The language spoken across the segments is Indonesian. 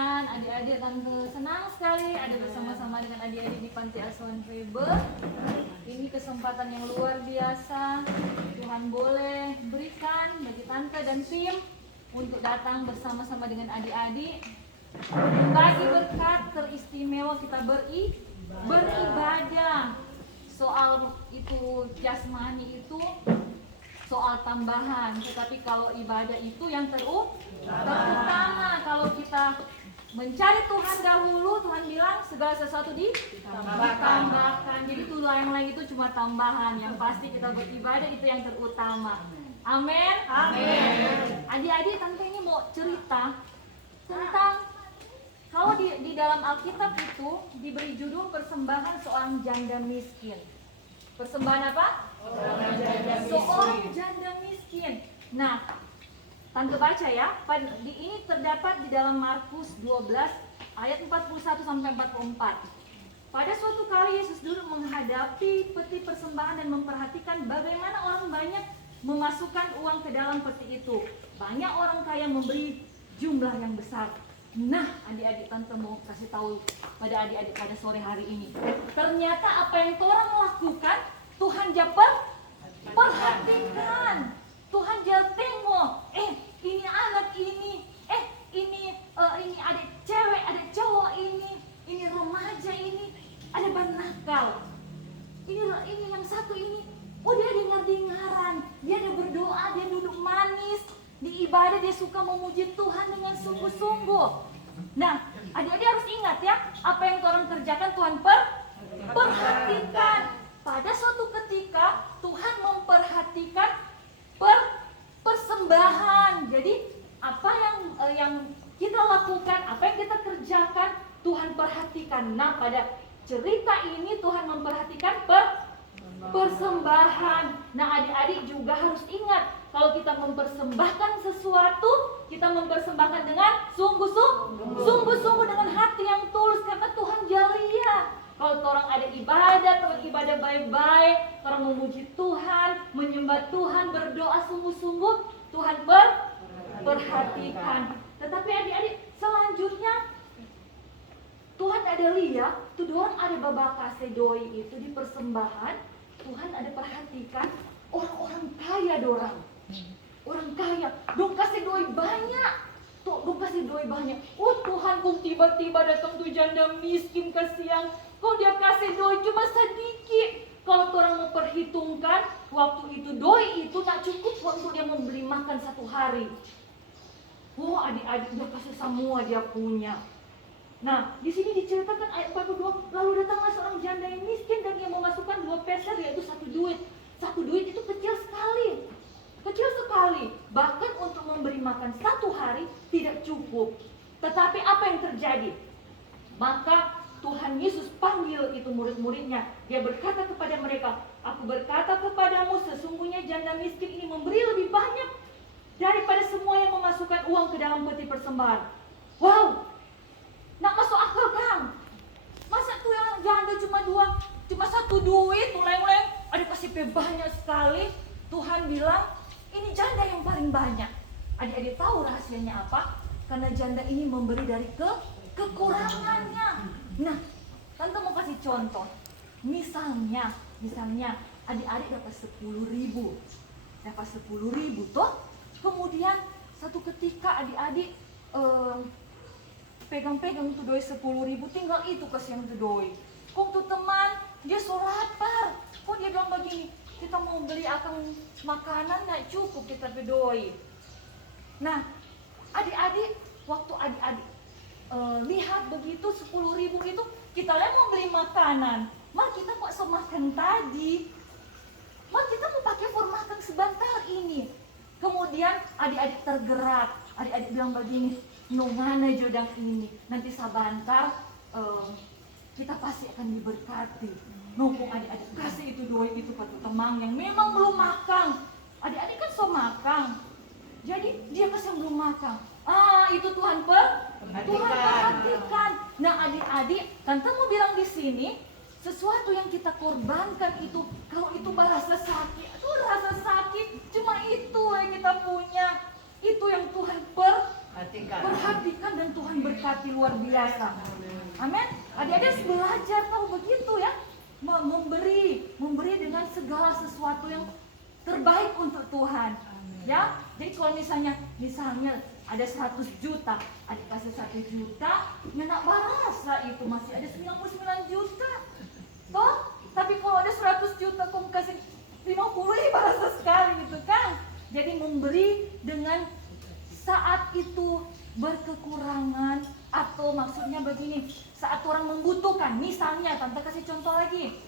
Adik-adik, tante senang sekali ada bersama-sama dengan adik-adik di Panti Asuhan Febe. Ini kesempatan yang luar biasa Tuhan boleh berikan bagi tante dan tim untuk datang bersama-sama dengan adik-adik bagi berkat teristimewa kita beribadah. Soal itu jasmani itu soal tambahan, tetapi kalau ibadah itu yang terutama. Kalau kita mencari Tuhan dahulu, Tuhan bilang segala sesuatu ditambahkan. Jadi itu lain-lain itu cuma tambahan. Yang pasti kita beribadah itu yang terutama. Amin. Adik-adik, tante ini mau cerita tentang kalau di dalam Alkitab itu diberi judul persembahan seorang janda miskin. Persembahan apa? Seorang janda miskin. Nah, tante baca ya, ini terdapat di dalam Markus 12 ayat 41 sampai 44. Pada suatu kali Yesus duduk menghadapi peti persembahan dan memperhatikan bagaimana orang banyak memasukkan uang ke dalam peti itu. Banyak orang kaya memberi jumlah yang besar. Nah, adik-adik, tante mau kasih tahu pada adik-adik pada sore hari ini. Ternyata apa yang orang lakukan, Tuhan perhatikan. Tuhan jangan tengok, ini anak ini, ini adik cewek, adik cowok ini remaja ini, ada banakal. Ini yang satu ini, dia dengar-dengaran, dia ada berdoa, dia duduk manis, di ibadah dia suka memuji Tuhan dengan sungguh-sungguh. Nah, adik-adik harus ingat ya, apa yang orang kerjakan Tuhan perhatikan. Pada suatu ketika Tuhan memperhatikan persembahan. Jadi apa yang kita lakukan, apa yang kita kerjakan, Tuhan perhatikan. Nah, pada cerita ini Tuhan memperhatikan persembahan. Nah, adik-adik juga harus ingat, kalau kita mempersembahkan sesuatu, kita mempersembahkan dengan sungguh-sungguh dengan hati yang tulus, karena Tuhan jalia. Kalau orang ada ibadah baik-baik, orang memuji Tuhan, menyembah Tuhan, berdoa sungguh-sungguh, Tuhan perhatikan. Tetapi adik-adik, selanjutnya Tuhan ada lihat, tuh orang ada babakase doi itu di persembahan, Tuhan ada perhatikan orang-orang kaya dorang. Orang kaya, dong kasih doi banyak. Dong kasih doi banyak. Tuhan kok tiba-tiba datang tuh janda miskin kasihan. Kok dia kasih doi cuma sedikit. Kalau orang mau perhitungkan, waktu itu doi itu tak cukup untuk dia membeli makan satu hari. Adik-adik dia kasih semua dia punya. Nah, di sini diceritakan ayat 42, lalu datanglah seorang janda yang miskin dan dia memasukkan 2 peser, yaitu 1 duit. 1 duit itu kecil sekali. Bahkan untuk memberi makan 1 hari tidak cukup. Tetapi apa yang terjadi? Maka Tuhan Yesus panggil itu murid-muridnya. Dia berkata kepada mereka, aku berkata kepadamu, sesungguhnya janda miskin ini memberi lebih banyak daripada semua yang memasukkan uang ke dalam peti persembahan. Wow, nak masuk akal kan? Masa tuh yang janda cuma 1 duit, mulai ada kasih banyak sekali. Tuhan bilang, ini janda yang paling banyak. Adik-adik tahu rahasianya apa? Karena janda ini memberi dari kekurangannya. Nah, tante mau kasih contoh. Misalnya adik-adik dapat 10.000. Dapat 10.000 toh. Kemudian satu ketika adik-adik pegang-pegang tuh doi 10.000, tinggal itu kasihan tuh doi. Kok tuh teman, dia so lapar. Kok dia bilang begini, kita mau beli akan makanan gak cukup kita bedoi. Nah, adik-adik, waktu adik-adik lihat begitu 10.000 itu, kita lihat mau beli makanan. Kita kok semakan tadi? Kita mau pakai for makan sebentar ini. Kemudian adik-adik tergerak. Adik-adik bilang begini, nongana jodang ini. Nanti sabantar kita pasti akan diberkati. Nopong adik-adik kasih itu duit itu ke teman yang memang belum makan. Adik-adik kan so makan. Jadi dia kasih yang belum makan. Itu Tuhan perhatikan. Nah, adik-adik, tante mau bilang di sini, sesuatu yang kita korbankan itu, kalau itu rasa sakit, rasa sakit, cuma itu yang kita punya. Itu yang Tuhan Perhatikan dan Tuhan berkati luar biasa. Amin. Adik-adik harus belajar tahu begitu ya. Memberi dengan segala sesuatu yang terbaik untuk Tuhan. Ya. Jadi kalau misalnya ada 100 juta, adik kasih 1 juta, nggak barasa itu masih ada 99 juta. Toh, tapi kalau ada 100 juta kamu kasih 50 barasa sekali gitu kan. Jadi memberi dengan saat itu berkekurangan, atau maksudnya begini, saat orang membutuhkan. Misalnya, tante kasih contoh lagi,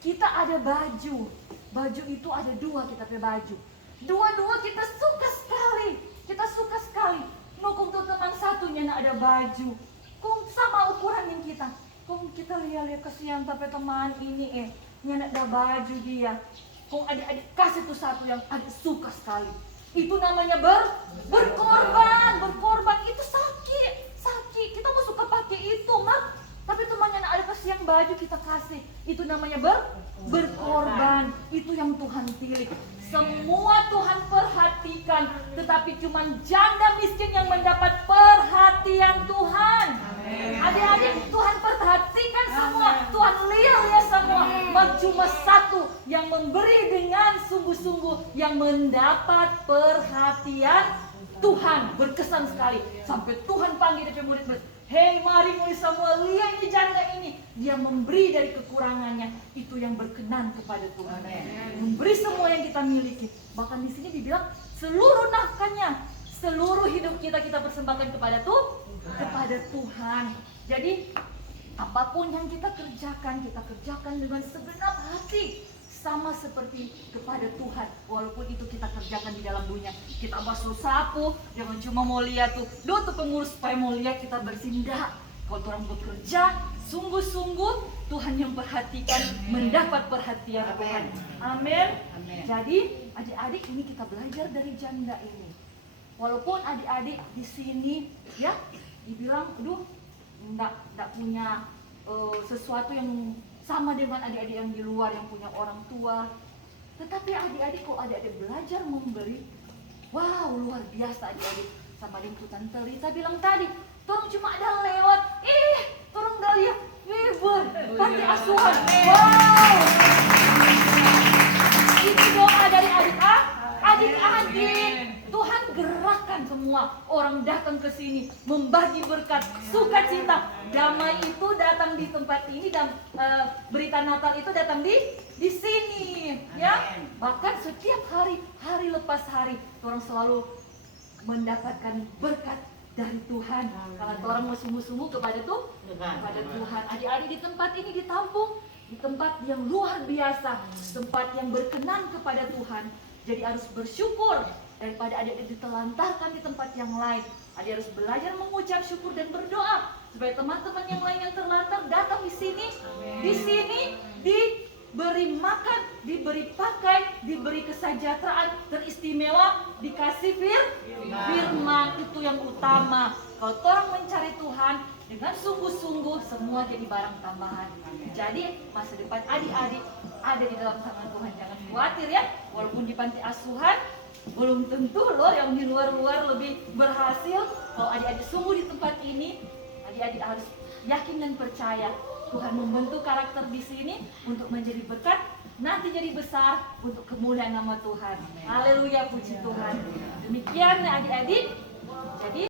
kita ada baju itu ada 2, kita pakai baju dua kita suka sekali nukung tuh teman satunya nak ada baju kung sama ukuran yang kita lihat kasihan tapi teman ini nak ada baju dia kung adik-adik kasih tuh satu yang adik suka sekali. Itu namanya berkorban itu sakit. Kita mau suka pakai itu, Mak. Tapi temannya ada kasih yang baju kita kasih. Itu namanya berkorban. Itu yang Tuhan pilih. Semua Tuhan perhatikan, tetapi cuma janda miskin yang mendapat perhatian Tuhan. Adik-adik, Tuhan perhatikan semua. Tuhan lihat semua. Cuma satu yang memberi dengan sungguh-sungguh, yang mendapat perhatian Tuhan. Berkesan sekali. Sampai Tuhan panggil dari murid-murid, hei mari murid semua, lihat ini janda ini. Dia memberi dari kekurangannya. Itu yang berkenan kepada Tuhan. Memberi semua yang kita miliki. Bahkan di sini dibilang seluruh nafkahnya, seluruh hidup kita persembahkan kepada Tuhan. Jadi apapun yang kita kerjakan dengan segenap hati, sama seperti kepada Tuhan. Walaupun itu kita kerjakan di dalam dunia, kita basuh sapu, jangan cuma mau lihat tuh pengurus supaya mau lihat kita bersihin. Kalau orang bekerja sungguh-sungguh, Tuhan yang perhatikan, mendapat perhatian Tuhan. Amin. Jadi adik-adik, ini kita belajar dari janda ini. Walaupun adik-adik di sini ya dibilang, enggak punya sesuatu yang sama dengan adik-adik yang di luar yang punya orang tua. Tetapi adik-adik, kok adik-adik belajar memberi, wow, luar biasa adik-adik. Sama dengan Tante Rita bilang tadi, turun cuma ada lewat, turun dah lihat, panti asuhan, wow. Itu doa dari adik-adik. Tuhan gerakkan semua orang datang ke sini membagi berkat, sukacita, damai itu datang di tempat ini, dan berita Natal itu datang di sini, ya. Bahkan setiap hari lepas hari, orang selalu mendapatkan berkat dari Tuhan. Kalau orang mau sungguh-sungguh kepada Tuhan. Adik-adik di tempat ini ditampung di tempat yang luar biasa, tempat yang berkenan kepada Tuhan. Jadi harus bersyukur. Daripada adik-adik ditelantarkan di tempat yang lain, adik harus belajar mengucap syukur dan berdoa supaya teman-teman yang lain yang terlantar datang di sini. Amen. Di sini diberi makan, diberi pakai, diberi kesejahteraan teristimewa, dikasih firman. Itu yang utama. Kalau orang mencari Tuhan dengan sungguh-sungguh, semua jadi barang tambahan. Jadi masa depan adik-adik ada di dalam tangan Tuhan. Jangan khawatir ya, walaupun di panti asuhan belum tentu loh yang di luar-luar lebih berhasil. Kalau adik-adik sungguh di tempat ini, adik-adik harus yakin dan percaya Tuhan membentuk karakter di sini untuk menjadi berkat, nanti jadi besar untuk kemuliaan nama Tuhan. Haleluya, puji Tuhan. Demikian adik-adik. Jadi